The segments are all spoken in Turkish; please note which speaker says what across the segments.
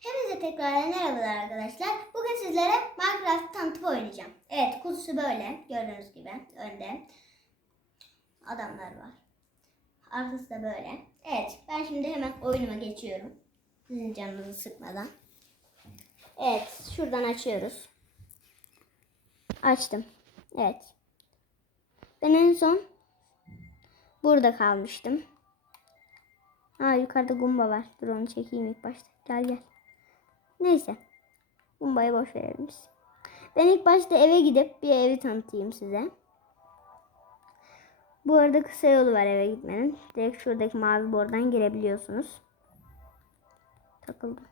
Speaker 1: Hepinize tekrar merhabalar arkadaşlar. Bugün sizlere Minecraft tanıtım oynayacağım. Evet kutusu böyle gördüğünüz gibi önde. Adamlar var. Arkası da böyle. Evet ben şimdi hemen oyunuma geçiyorum. Sizin canınızı sıkmadan. Evet şuradan açıyoruz. Açtım. Evet. Ben en son burada kalmıştım. Aa yukarıda Gumba var. Dur onu çekeyim ilk başta. Gel gel. Neyse. Gumba'yı boş verelim. Ben ilk başta eve gidip bir evi tanıtayım size. Bu arada kısa yolu var eve gitmenin. Direkt şuradaki mavi bordan girebiliyorsunuz. Takıldım.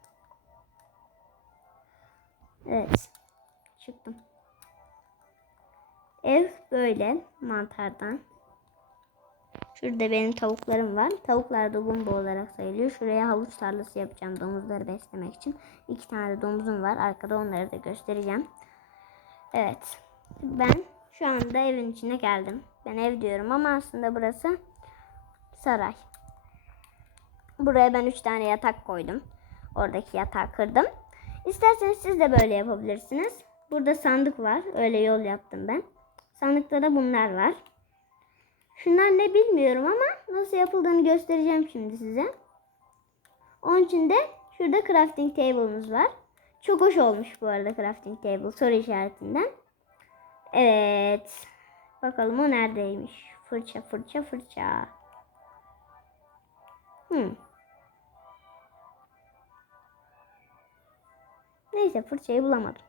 Speaker 1: Evet. Çıktım. Ev böyle mantardan. Şurada benim tavuklarım var. Tavuklar da gumba olarak sayılıyor. Şuraya havuç tarlası yapacağım domuzları beslemek için. İki tane de domuzum var. Arkada onları da göstereceğim. Evet. Ben şu anda evin içine geldim. Ben ev diyorum ama aslında burası saray. Buraya ben üç tane yatak koydum. Oradaki yatağı kırdım. İsterseniz siz de böyle yapabilirsiniz. Burada sandık var. Öyle yol yaptım ben. Sandıkta da bunlar var. Şunlar ne bilmiyorum ama nasıl yapıldığını göstereceğim şimdi size. Onun için de şurada crafting table'ımız var. Çok hoş olmuş bu arada crafting table soru işaretinden. Evet. Bakalım o neredeymiş. Fırça fırça fırça. Hmm. Neyse fırçayı bulamadım.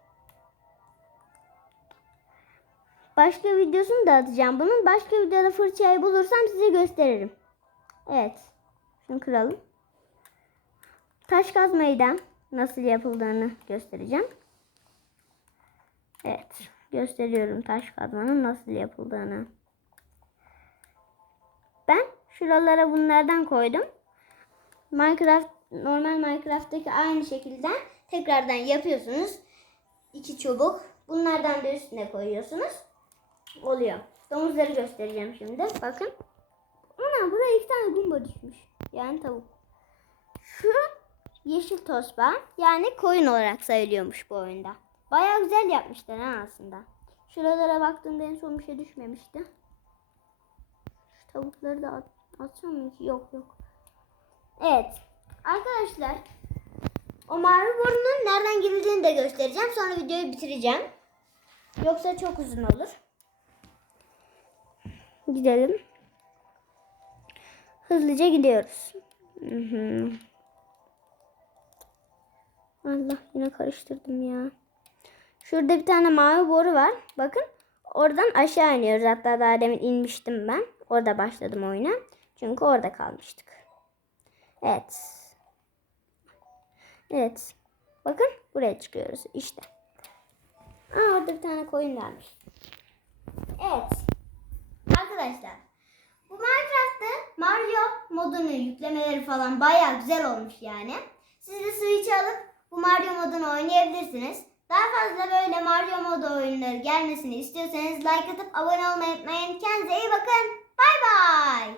Speaker 1: Başka videosunu da atacağım bunun. Başka videoda fırçayı bulursam size gösteririm. Evet. Şunu kıralım. Taş kazmayı da nasıl yapıldığını göstereceğim. Evet. Gösteriyorum taş kazmanın nasıl yapıldığını. Ben şuralara bunlardan koydum. Minecraft normal Minecraft'taki aynı şekilde tekrardan yapıyorsunuz. İki çubuk. Bunlardan da üstüne koyuyorsunuz oluyor. Domuzları göstereceğim şimdi. Bakın. Ana buraya iki tane gumba düşmüş. Yani tavuk. Şu yeşil tosba yani koyun olarak sayılıyormuş bu oyunda. Baya güzel yapmışlar ha aslında. Şuralara baktığımda en son bir şey düşmemişti. Şu tavukları da at, atsam mı? Yok yok. Evet. Arkadaşlar o mavi borunun nereden girildiğini de göstereceğim. Sonra videoyu bitireceğim. Yoksa çok uzun olur. Gidelim. Hızlıca gidiyoruz. Hı hı. Allah yine karıştırdım ya. Şurada bir tane mavi boru var. Bakın oradan aşağı iniyoruz. Hatta daha demin inmiştim ben. Orada başladım oyuna. Çünkü orada kalmıştık. Evet. Evet. Bakın buraya çıkıyoruz. İşte. Aa, orada bir tane koyun varmış. Evet. Arkadaşlar bu Minecraft'ta Mario modunu yüklemeleri falan baya güzel olmuş yani. Siz de Switch alıp bu Mario modunu oynayabilirsiniz. Daha fazla böyle Mario modu oyunları gelmesini istiyorsanız like atıp abone olmayı unutmayın. Kendinize iyi bakın. Bay bay.